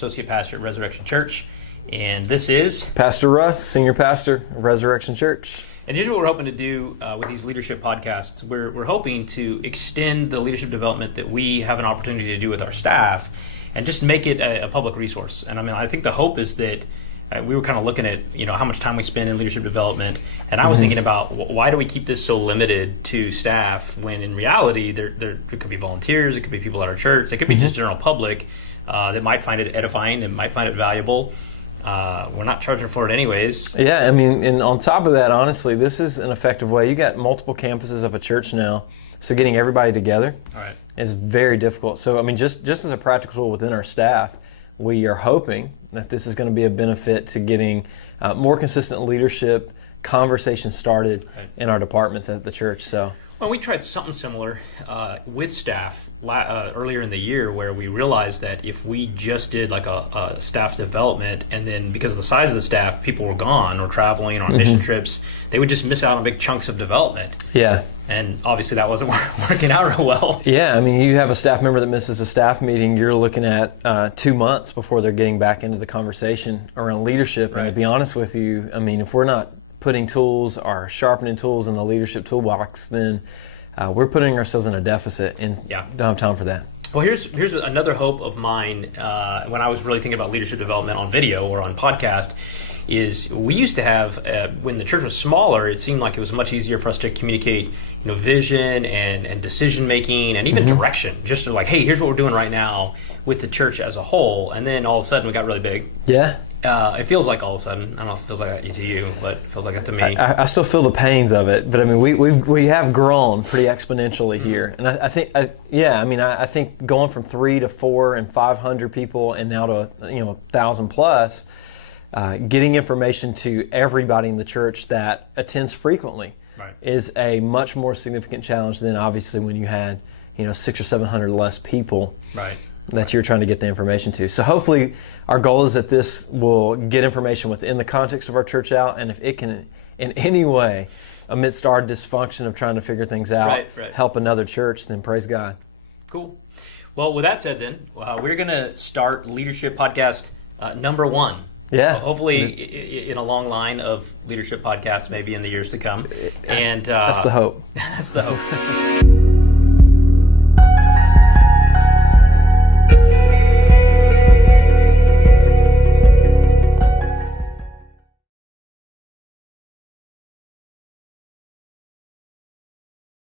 associate pastor at Resurrection Church, and this is Pastor Russ, senior pastor of Resurrection Church. And here's what we're hoping to do with these leadership podcasts. We're hoping to extend the leadership development that we have an opportunity to do with our staff and just make it a public resource. And I mean, I think the hope is that we were kind of looking at, how much time we spend in leadership development. And I was thinking about why do we keep this so limited to staff when in reality there could be volunteers, it could be people at our church, it could be just general public that might find it edifying and might find it valuable. We're not charging for it anyways. Yeah, I mean, and on top of that, honestly, this is an effective way. You got multiple campuses of a church now, so getting everybody together is very difficult. So, I mean, just as a practical tool within our staff, we are hoping that this is going to be a benefit to getting more consistent leadership conversations started in our departments at the church. So. Well, we tried something similar with staff earlier in the year where we realized that if we just did like a staff development and then because of the size of the staff, people were gone or traveling on mission trips, they would just miss out on big chunks of development. Yeah. And obviously that wasn't working out real well. Yeah, I mean, you have a staff member that misses a staff meeting, you're looking at 2 months before they're getting back into the conversation around leadership. And to be honest with you, I mean, if we're not putting tools or sharpening tools in the leadership toolbox, then we're putting ourselves in a deficit and don't have time for that. Well, here's another hope of mine when I was really thinking about leadership development on video or on podcast is we used to have, when the church was smaller, it seemed like it was much easier for us to communicate vision and decision making and even direction. Just like, hey, here's what we're doing right now with the church as a whole. And then all of a sudden we got really big. Yeah. It feels like all of a sudden, I don't know if it feels like that to you, but it feels like that to me. I still feel the pains of it, but I mean, we have grown pretty exponentially here, and I think going from 3 to 4 and 500 people, and now to 1,000 plus, getting information to everybody in the church that attends frequently is a much more significant challenge than obviously when you had 600 or 700 less people. That you're trying to get the information to. So hopefully our goal is that this will get information within the context of our church out, and if it can in any way, amidst our dysfunction of trying to figure things out, help another church, then praise God. Cool. Well, with that said then, we're going to start Leadership Podcast number 1. Yeah. Hopefully in a long line of leadership podcasts maybe in the years to come. And that's the hope. That's the hope.